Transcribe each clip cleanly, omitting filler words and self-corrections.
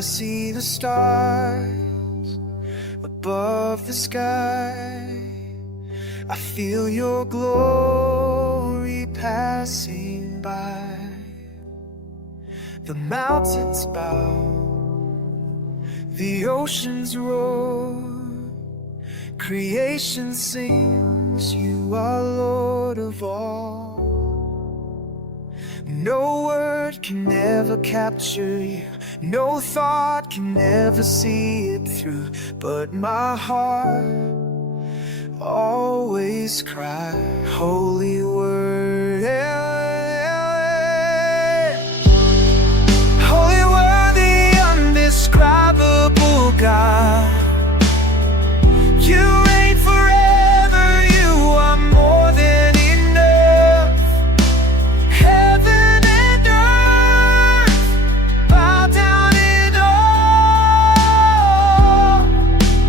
I see the stars above the sky, I feel your glory passing by. The mountains bow, the oceans roar, creation sings, you are Lord of all. No word can ever capture you, no thought can ever see it through, but my heart always cry, holy word. Holy word, the undescribable God. You reign forever, you are more than enough. Heaven and earth bow down in awe.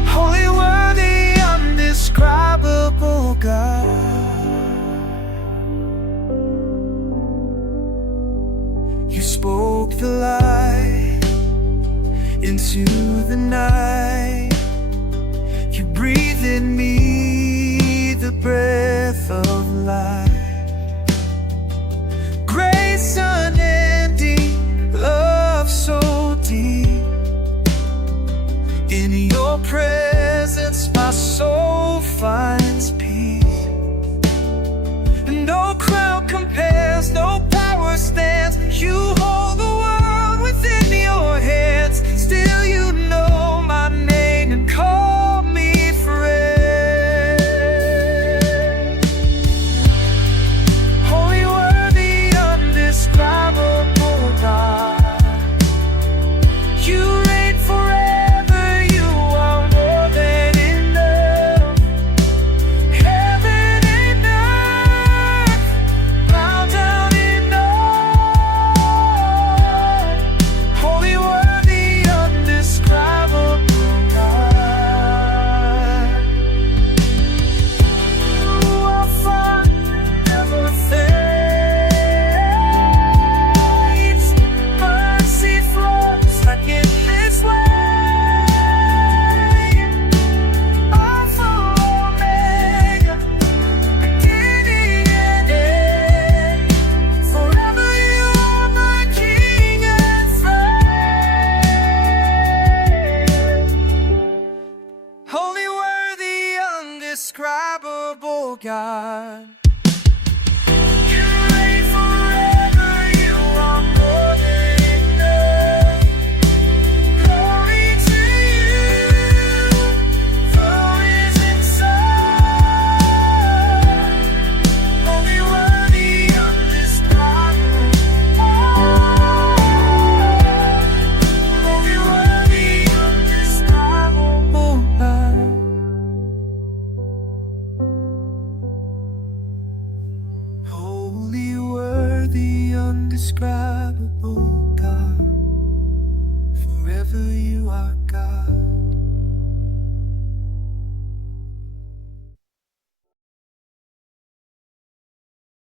Holy word, the undescribable God. You spoke the light into the night. You breathe in me the breath of life. Grace unending, love so deep. In your presence my soul finds peace. No crown compares, no power stands. You hold the world within your hands. Still you know my name and call me friend. Holy word, the undescribable God. You reign forever, you are more than enough. Heaven and earth bow down in awe. Holy word, the undescribable God. You are far, never fades. Mercy flows like endless wave. Alpha, Omega, beginning and end. Forever you are my King and friend. Holy word, the undescribable God. You reign forever, you are more than enough. Glory to you, the risen Son. Holy word, the undescribable. Holy word, the undescribable God. Holy word, the undescribable God. Forever you are God.